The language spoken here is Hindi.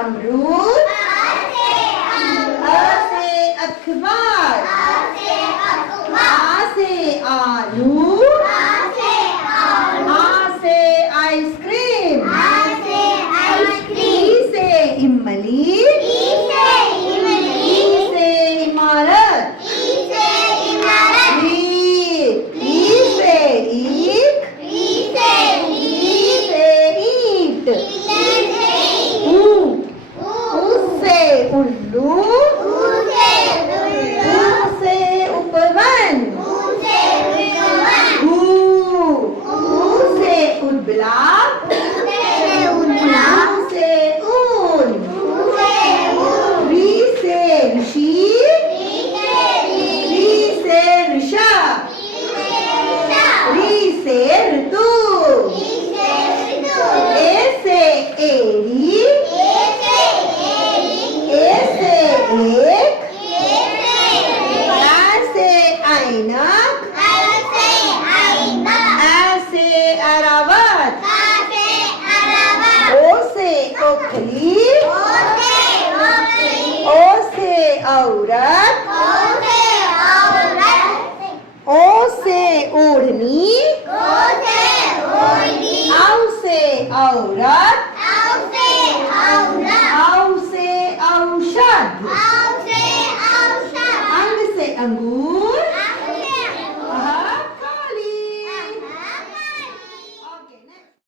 अमरूद अ से अखबार आ से आलू आ से आइसक्रीम ई से इमली ई से इमारत ई से ईख ई से ईंट ऊ से उल्लू ऊ से उपवन ऊ से उद्बलाब ऊ से ऊन री से ऋषि री से ऋषभ री से ऋतु ए से एड़ी ए से एक आ से ऐनक आ से अरावत ओ से ओखली ओ से औरत ओ से ओढ़नी औ से औरत